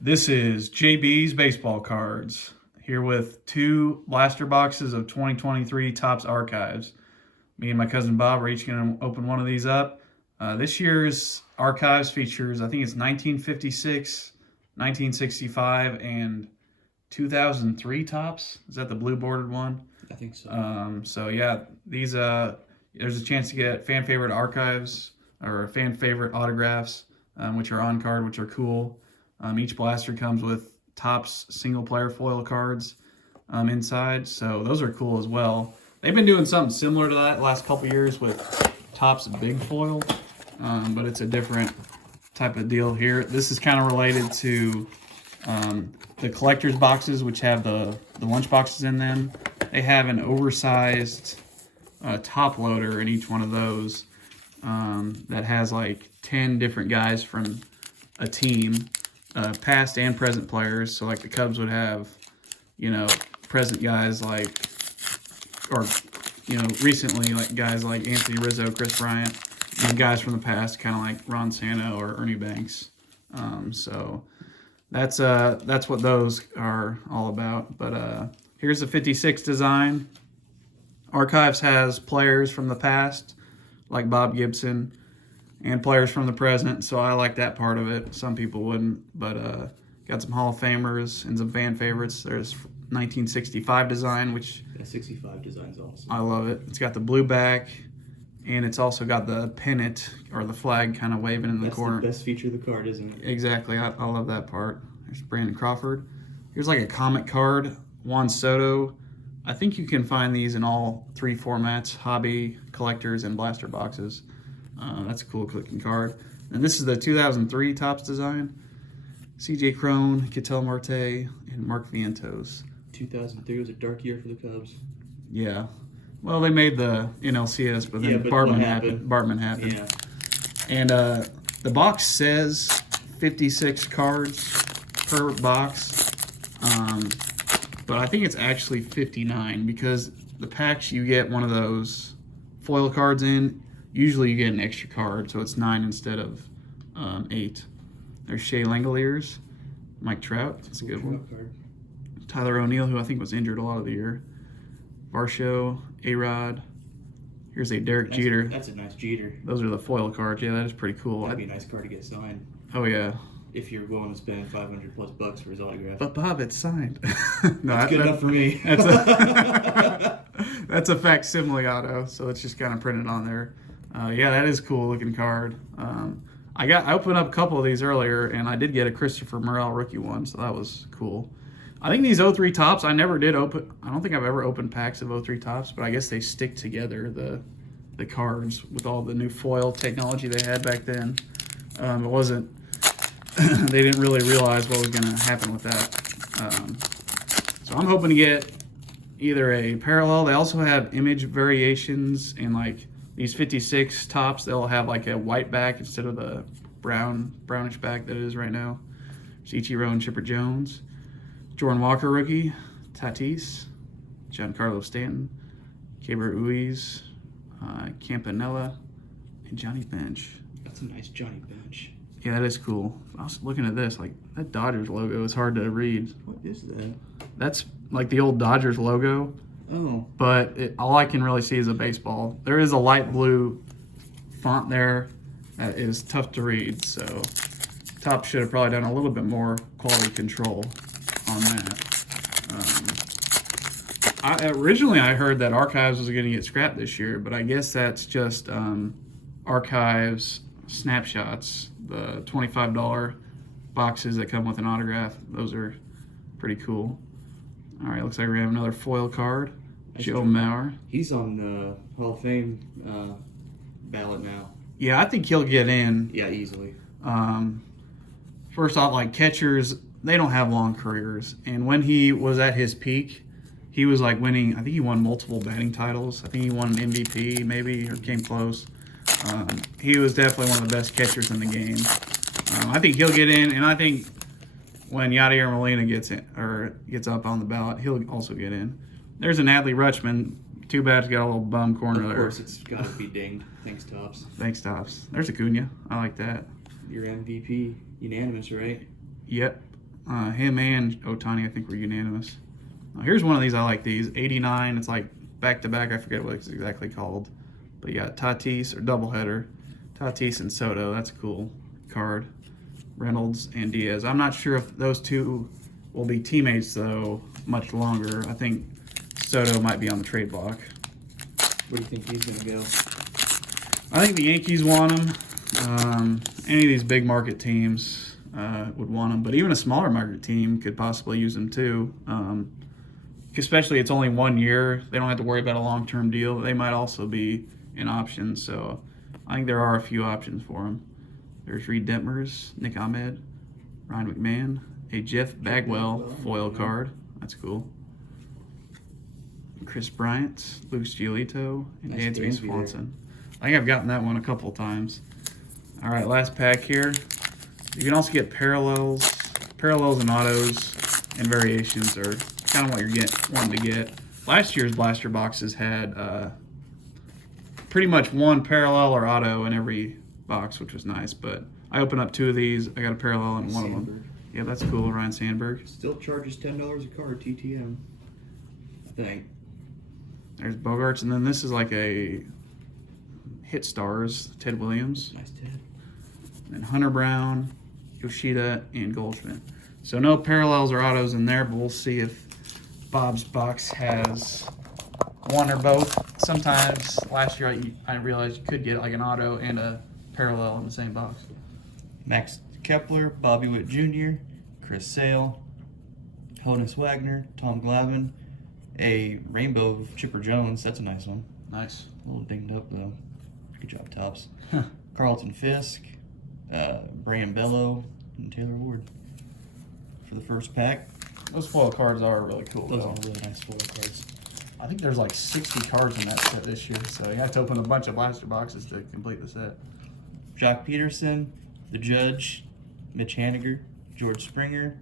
This is JB's baseball cards, here with two blaster boxes of 2023 Topps Archives. Me and my cousin Bob are each going to open one of these up. This year's Archives features, I think it's 1956, 1965, and 2003 Topps. Is that the blue bordered one? I think so. So yeah, these there's a chance to get fan favorite archives or fan favorite autographs, which are on card, which are cool. Each blaster comes with Topps single player foil cards inside, so those are cool as well. They've been doing something similar to that the last couple years with Topps big foil, but it's a different type of deal here. This is kind of related to the collector's boxes, which have the lunch boxes in them. They have an oversized top loader in each one of those that has like 10 different guys from a team, past and present players. So like the Cubs would have, present guys like, or, recently like guys like Anthony Rizzo, Chris Bryant, and guys from the past, kind of like Ron Santo or Ernie Banks. So that's what those are all about. But here's the 56 design. Archives has players from the past, like Bob Gibson, and players from the present, so I like that part of it. Some people wouldn't, but got some Hall of Famers and some fan favorites. There's 1965 design, which That 65 design's awesome. I love it. It's got the blue back, and it's also got the pennant or the flag kind of waving in the corner. That's the best feature of the card, isn't it? Exactly. I love that part. There's Brandon Crawford. Here's like a comic card. Juan Soto. I think you can find these in all three formats: hobby, collectors, and blaster boxes. That's a cool looking card. And this is the 2003 Topps design. CJ Crone, Ketel Marte, and Mark Vientos. 2003 was a dark year for the Cubs. Yeah. Well, they made the NLCS, but then but Bartman what happened. Bartman happened. Yeah. And the box says 56 cards per box, but I think it's actually 59 because the packs you get one of those foil cards in, usually you get an extra card, so it's 9 instead of 8. There's Shea Langoliers, Mike Trout, that's a good one. Card. Tyler O'Neill, who I think was injured a lot of the year. Varsho, A-Rod. Here's a Derek Jeter. That's a nice Jeter. Those are the foil cards. Yeah, that is pretty cool. That'd be a nice card to get signed. Oh, yeah. If you're willing to spend $500+ for his autograph. But Bob, it's signed. No, That's good enough for me. That's a facsimile auto, so it's just kind of printed on there. Yeah, that is a cool looking card. I opened up a couple of these earlier, and I did get a Christopher Morel rookie one, so that was cool. I think these 03 Topps, I never did open. I don't think I've ever opened packs of 03 Topps, but I guess they stick together, the cards, with all the new foil technology they had back then. It wasn't, they didn't really realize what was going to happen with that. So I'm hoping to get either a parallel. They also have image variations in like these 56 Topps. They'll have like a white back instead of the brownish back that it is right now. There's Ichiro and Chipper Jones. Jordan Walker rookie, Tatis, Giancarlo Stanton, Keibert Ruiz, Campanella, and Johnny Bench. That's a nice Johnny Bench. Yeah, that is cool. I was looking at this, like that Dodgers logo is hard to read. What is that? That's like the old Dodgers logo, Oh. but all I can really see is a baseball. There is a light blue font there that is tough to read, so Topps should have probably done a little bit more quality control on that. Originally I heard that Archives was going to get scrapped this year, but I guess that's just Archives snapshots, the $25 boxes that come with an autograph. Those are pretty cool. All right, looks like we have another foil card. Joe Mauer. He's on the Hall of Fame ballot now. Yeah, I think he'll get in. Yeah, easily. First off, like catchers, they don't have long careers. And when he was at his peak, he was like winning, I think he won multiple batting titles. I think he won an MVP maybe, or came close. He was definitely one of the best catchers in the game. I think he'll get in, and I think when Yadier Molina gets in or gets up on the ballot, he'll also get in. There's an Adley Rutschman. Too bad he's got a little bum corner there. Of course, it's got to be dinged. Thanks, Topps. Thanks, Topps. There's Acuna. I like that. Your MVP, unanimous, right? Yep. Him and Ohtani, I think, were unanimous. Here's one of these. I like these. 89. It's like back to back. I forget what it's exactly called. But you got Tatis or doubleheader. Tatis and Soto. That's a cool card. Reynolds and Diaz. I'm not sure if those two will be teammates, though, much longer. I think Soto might be on the trade block. Where do you think he's going to go? I think the Yankees want him. Any of these big market teams would want him, but even a smaller market team could possibly use him too. Especially it's only 1 year. They don't have to worry about a long-term deal. They might also be an option, so I think there are a few options for him. There's Reed Detmers, Nick Ahmed, Ryan McMahon, a Jeff Bagwell foil card. That's cool. Chris Bryant, Luke Giolito, and Nice Anthony fancy Swanson. I think I've gotten that one a couple times. All right, last pack here. You can also get parallels. Parallels and autos and variations are kind of what you're wanting to get. Last year's blaster boxes had pretty much one parallel or auto in every box, which was nice. But I opened up 2 of these. I got a parallel in one of them. Yeah, that's cool. Ryan Sandberg. Still charges $10 a card, TTM. I think. There's Bogarts, and then this is like a Hit Stars, Ted Williams. Nice Ted. And Hunter Brown, Yoshida, and Goldschmidt. So no parallels or autos in there, but we'll see if Bob's box has one or both. Sometimes last year I realized you could get like an auto and a parallel in the same box. Max Kepler, Bobby Witt Jr., Chris Sale, Honus Wagner, Tom Glavine, a rainbow of Chipper Jones. That's a nice one. Nice. A little dinged up though. Good job, Tops. Carlton Fisk, Brian Bello, and Taylor Ward for the first pack. Those foil cards are really cool. Those though. are really nice foil cards. I think there's like 60 cards in that set this year, so you have to open a bunch of blaster boxes to complete the set. Jock Peterson, The Judge, Mitch Haniger, George Springer.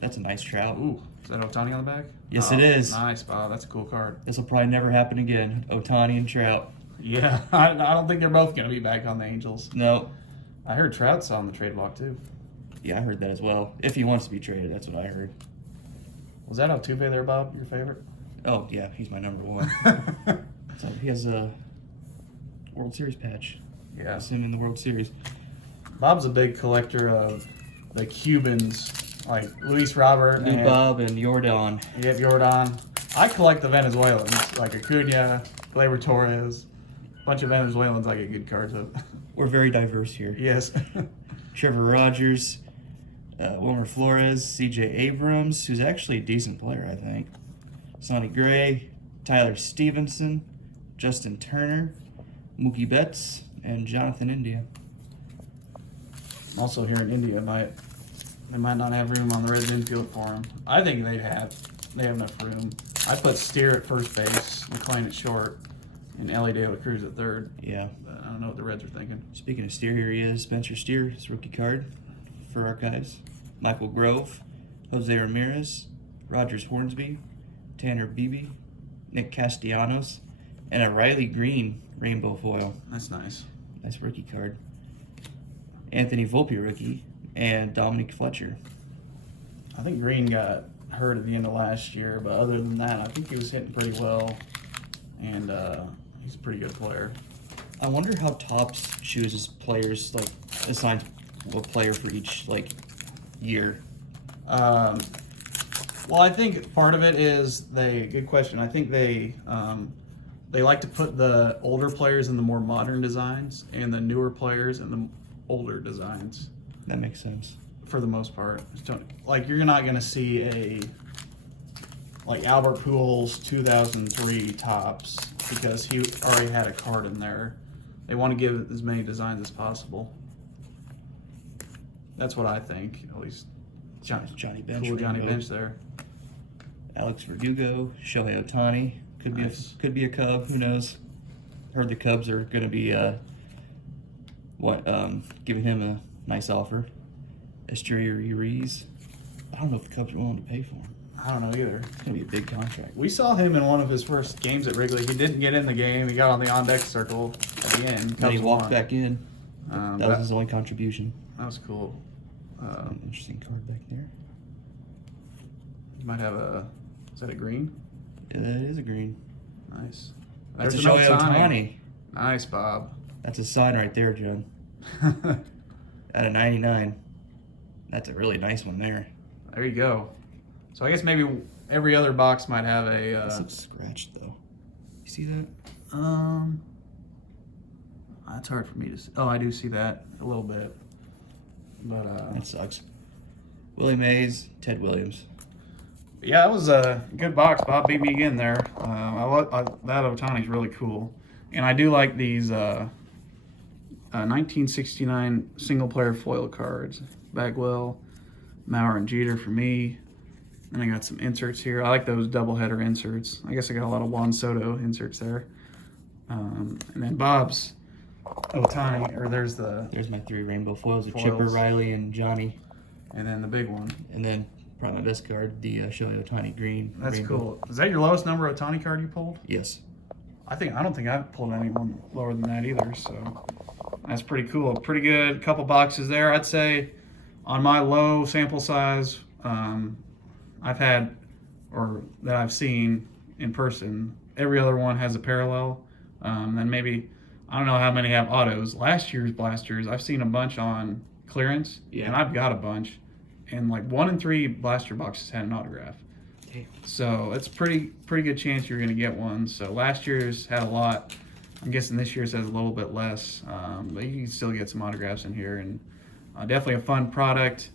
That's a nice trout. Ooh, is that Ohtani on the back? Yes, it is. Nice, Bob. That's a cool card. This will probably never happen again. Ohtani and Trout. Yeah, I don't think they're both going to be back on the Angels. No. I heard Trout's on the trade block too. Yeah, I heard that as well. If he wants to be traded, that's what I heard. Was that Altuve there, Bob? Your favorite? Oh, yeah, he's my number one. So he has a World Series patch. Yeah. That's him in the World Series. Bob's a big collector of the Cubans, like Luis Robert Lou and Bob and Jordan. Yep, Jordan. I collect the Venezuelans, like Acuna, Gleyber Torres. A bunch of Venezuelans I get good cards of. We're very diverse here. Yes. Trevor Rogers, Wilmer Flores, C.J. Abrams, who's actually a decent player, I think. Sonny Gray, Tyler Stevenson, Justin Turner, Mookie Betts, and Jonathan India. Also here in India, they might not have room on the Reds infield for him. I think they have enough room. I put Steer at first base, McClain at short, and Ellie De La Cruz at third. Yeah. But I don't know what the Reds are thinking. Speaking of Steer, here he is. Spencer Steer, his rookie card for Archives. Michael Grove, Jose Ramirez, Rogers Hornsby, Tanner Beebe, Nick Castellanos, and a Riley Green rainbow foil. That's nice. Nice rookie card. Anthony Volpe rookie, and Dominic Fletcher. I think Green got hurt at the end of last year, but other than that, I think he was hitting pretty well, and he's a pretty good player. I wonder how Topps chooses players, like assigns a player for each year. Well, I think part of it is good question. I think they like to put the older players in the more modern designs and the newer players in the older designs. That makes sense. For the most part. Like, you're not going to see Albert Pujols 2003 Topps because he already had a card in there. They want to give as many designs as possible. That's what I think, at least. Johnny Bench. Cool Johnny rainbow. Bench there. Alex Verdugo, Shohei Ohtani. Nice. Could be a Cub. Who knows? Heard the Cubs are going to be giving him a nice offer. Estuary Rees. I don't know if the Cubs are willing to pay for him. I don't know either. It's going to be a big contract. We saw him in one of his first games at Wrigley. He didn't get in the game. He got on the on-deck circle at the end. Then he Cubs walked won. back in. That was That his only contribution. was cool. An interesting card back there. might have a. Is that a green? Yeah, that is a green. Nice. That's a an Shohei Ohtani. Nice, Bob. That's a sign right there, John. At a 99. That's a really nice one there. There you go. So I guess maybe every other box might have This a. looks scratched though. You see that? That's hard for me to see. Oh, I do see that a little bit. But That sucks. Willie Mays, Ted Williams. yeah, that was a good box. Bob beat me again there. That Ohtani's really cool, and I do like these 1969 single player foil cards. Bagwell, Maurer, and Jeter for me. And I got some inserts here. I like those double header inserts. I guess I got a lot of Juan Soto inserts there. And then Bob's Ohtani, or there's my 3 rainbow foils of Foils. Chipper, Riley, and Johnny. and then the big one. And then probably my best card, the Shohei Ohtani green. That's rainbow. cool. Is that your lowest number Ohtani card you pulled? Yes. I don't think I've pulled anyone lower than that either. So that's pretty cool. Pretty good. Couple boxes there. I'd say on my low sample size, I've had or that I've seen in person, every other one has a parallel. Then maybe I don't know how many have autos. Last year's blasters, I've seen a bunch on clearance, Yeah. and I've got a bunch. And like 1 in 3 blaster boxes had an autograph. Damn. So it's pretty good chance you're going to get one. So last year's had a lot. I'm guessing this year's has a little bit less, but you can still get some autographs in here, and definitely a fun product.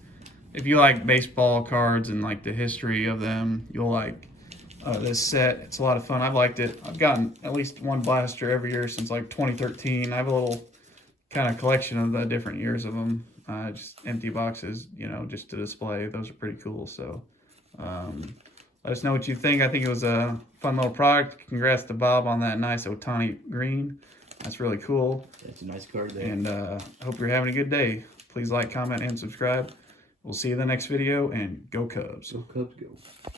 If you like baseball cards and like the history of them, you'll like this set. It's a lot of fun. I've liked it. I've gotten at least one blaster every year since like 2013. I have a little kind of collection of the different years of them, just empty boxes, just to display. Those are pretty cool. So let us know what you think. I think it was a fun little product. Congrats to Bob on that nice Ohtani green. That's really cool. That's a nice card there. And I hope you're having a good day. Please like, comment, and subscribe. We'll see you in the next video, and go Cubs. Go Cubs, go.